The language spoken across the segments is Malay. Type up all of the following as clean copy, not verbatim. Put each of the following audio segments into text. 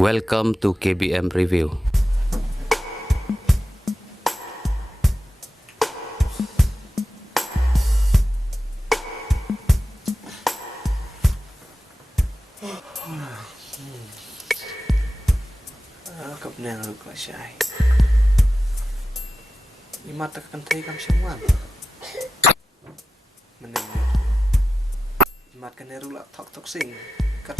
Welcome to KBM Review. Cấp nàng lực là sai. Nhưng mà ta cần thấy cảm xúc mà. Mình nên mặt cái này là thọc sinh. Cắt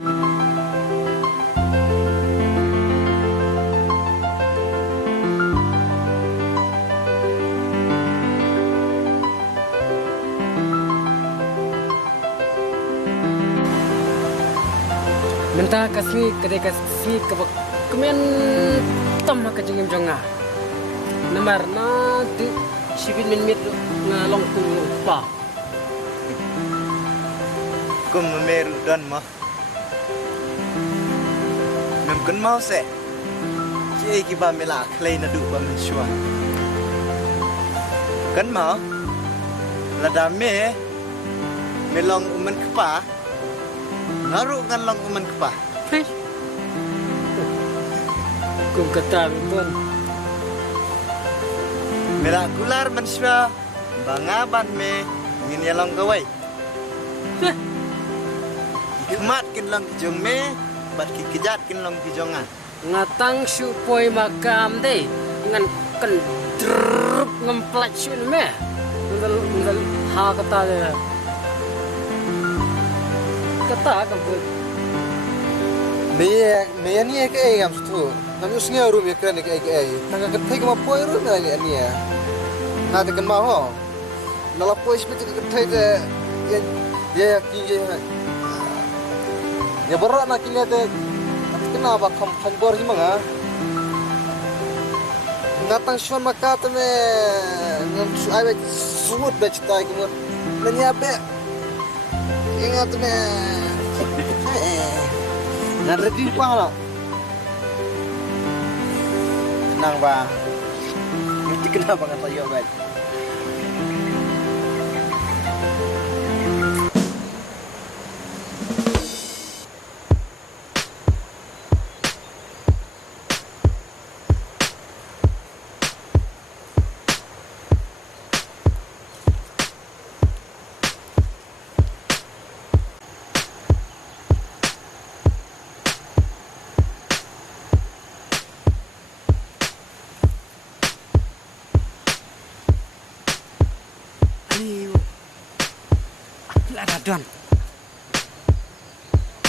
Mentah kasih kedai kasih kemen tam ka jengim jonga. Nomor na tu sibin min na long tu pa. Kum meru dan mah. Memkan mau se. Cai ki ba mela klei na du ba men shua. Kan mau. Lada me melong umen kepa. Naru kan long umen kepa. Kum kata pun. Mela kular men shua. Bangaban me ngin ya long kawai. Ikmat kin long jong me, bat ki kejat kin long jongan. Ngatang supoi makam deh. Ngan kan drup ngemplat sun me. Undal ha kata dia. Kata kan pun. Me ni ke ai am stu. Nam us nge rum ke ni ke ai. Nang ka thai ma poi rum ni ani ya. Na te kan ma ho. Na la poi spit ke thai de ya ki ya berat nak kini ada kenapa kampung bor ni manga ngatang shon maka tu me ngam ai be sumut be cita ki mut nanya be ingat me na ready pa la nang ba ni kenapa kata yo be Don.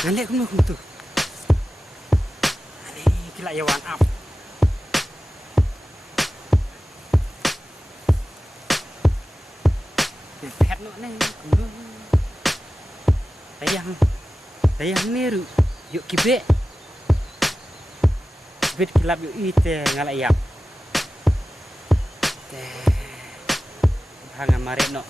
Ngalek kum tu. Ani kila yawan up. Pet no ne kum. Tayang niru yuk kibe. Bit kilap yuk ite ngalak yap. Hangan mare no.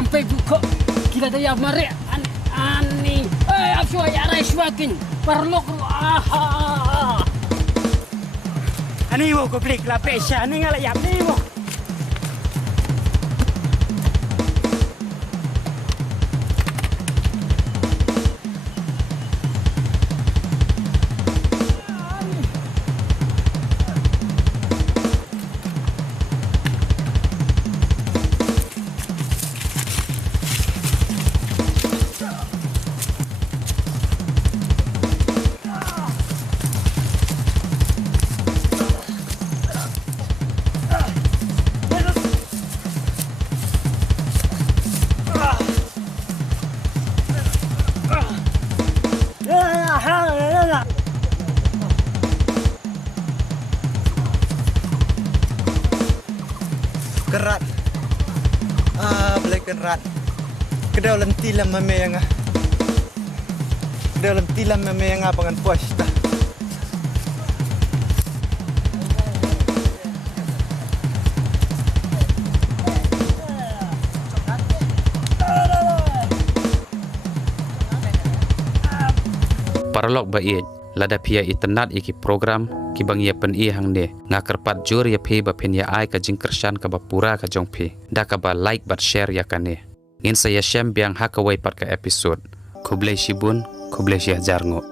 Sampai buka kita daya mari ani afsho ya raiswakin perlok ani wo ko blik la pesha ni ngala ya ni wo Kerat. Belai kerat. Kedau lenti lam memang. Kedau lenti lam memang bangan puas dah. Paralog bait lada pia itenat iki program ki bang ye pen i hang de ngakerpat jur ye phe ba pen ya ai ka jingkershan ka bapura ka jong phe da ka ba like bat share ya kane ngin saya shem biang hakawai pat ka episode khublei shibun khublei shih jarngo